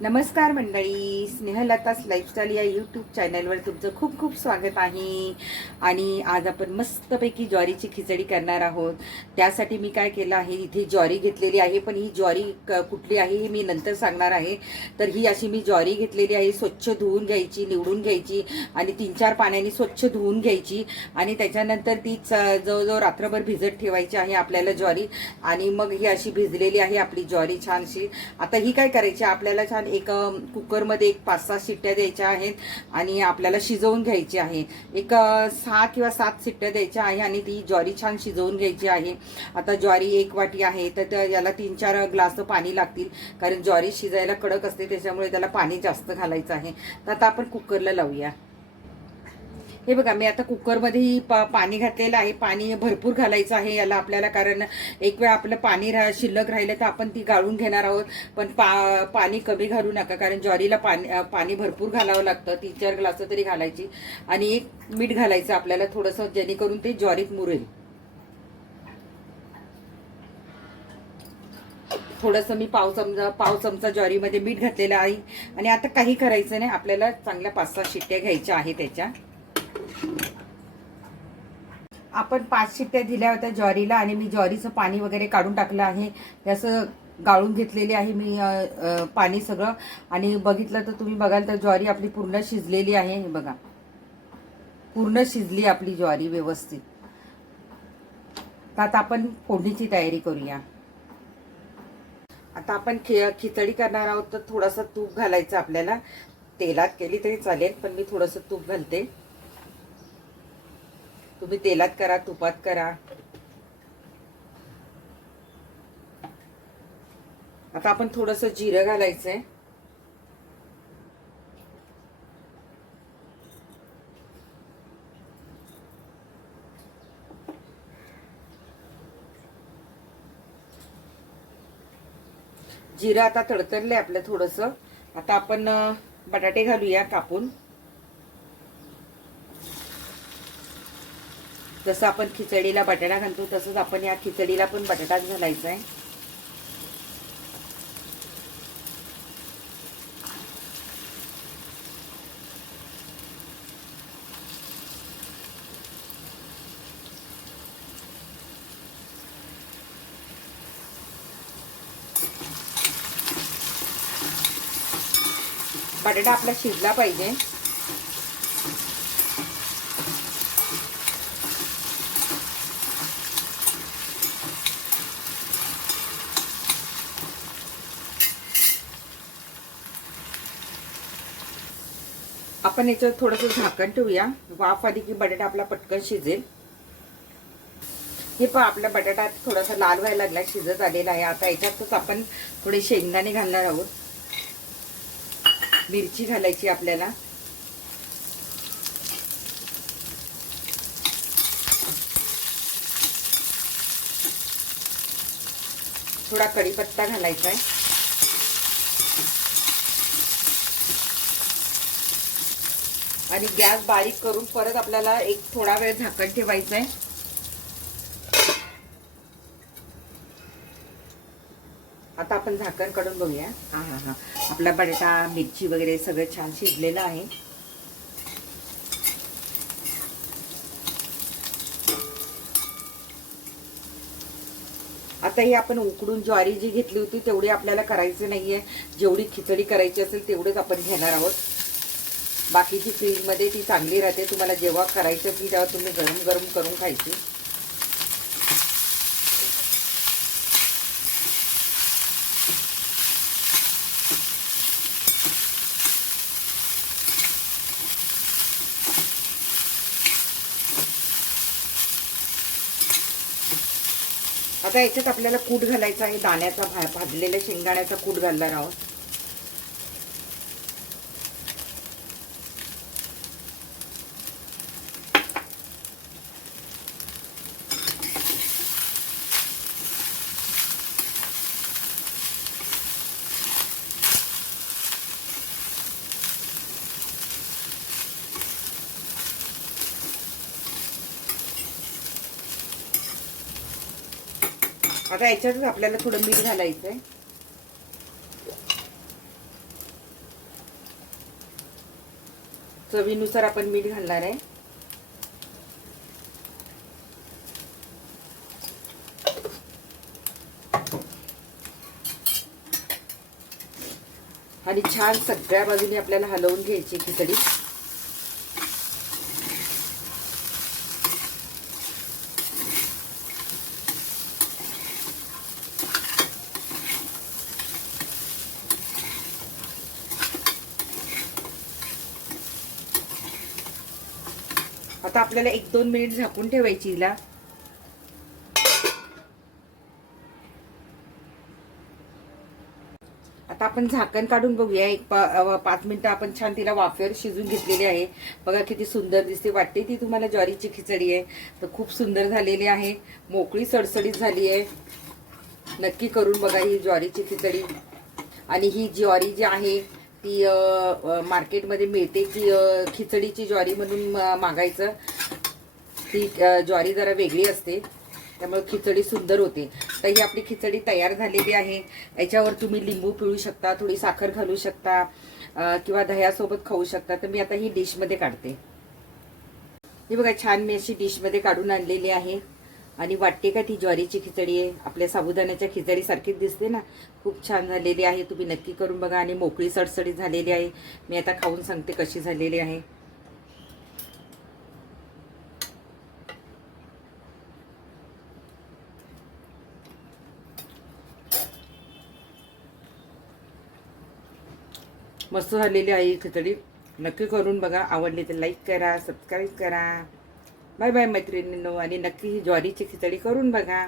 नमस्कार मंडळी स्नेहलताच लाईफस्टाईल या यूट्यूब चॅनलवर तुमचं खूप खूप स्वागत आहे. आणि आज आपण मस्तपैकी ज्वारीची खिचडी करणार आहोत. त्यासाठी मी काय केलं आहे इथे ज्वारी घेतलेली आहे पण ही ज्वारी क- कुठली आहे हे मी नंतर सांगणार आहे. तर ही अशी मी ज्वारी घेतलेली आहे स्वच्छ धुवून घ्यायची निवडून घ्यायची आणि तीन चार पाण्याने स्वच्छ धुवून घ्यायची. आणि त्याच्यानंतर ती जवळजवळ रात्रभर भिजत ठेवायची आहे आपल्याला ज्वारी. आणि मग ही अशी भिजलेली आहे आपली ज्वारी छानशी. आता ही काय करायची? आपल्याला छान एक कुकरमध्ये एक पाच सहा शिट्ट्या द्यायच्या आहेत आणि आपल्याला शिजवून घ्यायची आहे. एक सहा किंवा सात शिट्ट्या द्यायच्या आहे आणि ती ज्वारी छान शिजवून घ्यायची आहे. आता ज्वारी एक वाटी आहे तर त्या- याला तीन चार ग्लास पाणी लागतील. कारण ज्वारी शिजायला कडक असते त्याच्यामुळे त्याला पाणी जास्त घालायचं आहे. तर आता आपण कुकरला लावूया. हे बघा मी आता कुकरमध्ये पा पाणी घातलेलं आहे. पाणी भरपूर घालायचं आहे याला आपल्याला कारण एक वेळ आपलं पाणी राह शिल्लक राहिलं तर आपण ती गाळून घेणार आहोत. पण पा पाणी कमी घालू नका कारण ज्वारीला पाणी पाणी भरपूर घालावं लागतं. तीन चार ग्लास तरी घालायची. आणि एक मीठ घालायचं आपल्याला थोडंसं जेणेकरून ते ज्वारीत मुरेल. थोडंसं मी पाव चमचा पाव चमचा ज्वारीमध्ये मीठ घातलेलं आहे. आणि आता काही करायचं नाही. आपल्याला चांगल्या पाच सहा शिट्ट्या घ्यायच्या आहे त्याच्या आपण पाच शिट्ट्या दिल्या होत्या ज्वारीला आणि मी ज्वारीचं पाणी वगैरे काढून टाकलं आहे. त्याचं गाळून घेतलेले आहे मी पाणी सगळं. आणि बघितलं तर तुम्ही बघाल तर ज्वारी आपली पूर्ण शिजलेली आहे. हे बघा. पूर्ण शिजली आपली ज्वारी व्यवस्थित. तर आता आपण फोडणीची तयारी करूया. आता आपण खि खिचडी करणार आहोत. तर थोडंसं तूप घालायचं आपल्याला. तेलात केली तरी चालेल पण मी थोडंसं तूप घालते. तुम्ही तेलात करा तुपात करा. आता आपण थोडस जिरं घालायचंय. जिरं आता तडतडलंय आपलं थोडस. आता आपण बटाटे घालूया कापून जसं आपण खिचडीला बटाटा घालतो तसंच आपण या खिचडीला पण बटाटाच घालायचा आहे. बटाटा आपला शिजला पाहिजे. आपण याच्यावर थोडंसं झाकण ठेवूया. वाफ आली की बटाटा आपला पटकन शिजेल. हे पण आपला बटाटा थोडासा लाल व्हायला लागला शिजत आलेला आहे. आता याच्यातच आपण थोडे शेंगदाणे घालणार आहोत. मिरची घालायची आपल्याला. थोडा कढीपत्ता घालायचा आहे. आणि गॅस बारीक करून परत आपल्याला एक थोडा वेळ झाकण ठेवायचं आहे आता आपण झाकण काढून बघूया. हा हा हा. आपला बटाटा मिरची वगैरे सगळं छान शिजलेलं आहे. आता ही आपण उकडून ज्वारी जी घेतली होती तेवढी आपल्याला करायचं नाहीये. जेवढी खिचडी करायची असेल तेवढेच आपण घेणार आहोत. बाकीची फ्रीजमध्ये ती चांगली राहते. तुम्हाला जेव्हा करायची असेल तेव्हा तुम्ही गरम गरम करून खायची. आता याच्यात आपल्याला कूट घालायचा आहे. दाण्याचा भा भाजलेल्या शेंगदाण्याचा कूट घालणार आहोत. आता याच्यातच आपल्याला थोडं मीठ घालायचं आहे चवीनुसार आपण मीठ घालणार आहे. आणि छान सगळ्या बाजूने आपल्याला हलवून घ्यायची खिचडी. आता आपल्याला एक दोन मिनिट झाकून ठेवायची हिला. आता आपण झाकण काढून बघूया. एक पा पाच मिनिटं आपण छान तिला वाफेवर शिजून घेतलेली आहे. बघा किती सुंदर दिसते. वाटते ती तुम्हाला ज्वारीची खिचडी आहे. तर खूप सुंदर झालेली आहे. मोकळी सडसडीत झाली आहे. नक्की करून बघा ही ज्वारीची खिचडी. आणि ही ज्वारी जी आहे ती मार्केटमध्ये मिळते की खिचडीची ज्वारी म्हणून मागायचं. ती ज्वारी जरा वेगळी असते. त्यामुळे खिचडी सुंदर होते. तर ही आपली खिचडी तयार झालेली आहे. याच्यावर तुम्ही लिंबू पिळू शकता थोडी साखर घालू शकता किंवा दह्यासोबत खाऊ शकता. तर मी आता ही डिशमध्ये काढते. हे बघा छान मी अशी डिशमध्ये काढून आणलेली आहे. आणि वाटते का ती ज्वारीची खिचडी आहे? आपल्या साबुदाण्याच्या खिचडीसारखीच दिसते ना. खूप छान झालेली आहे. तुम्ही नक्की करून बघा. आणि मोकळी सडसडीत झालेली आहे. मी आता खाऊन सांगते कशी झालेली आहे. मस्त झालेली आहे खिचडी. नक्की करून बघा. आवडली तर लाईक करा सबस्क्राईब करा. बाय बाय मैत्रिणींनो आणि नक्की ही ज्वारीची खिचडी करून बघा.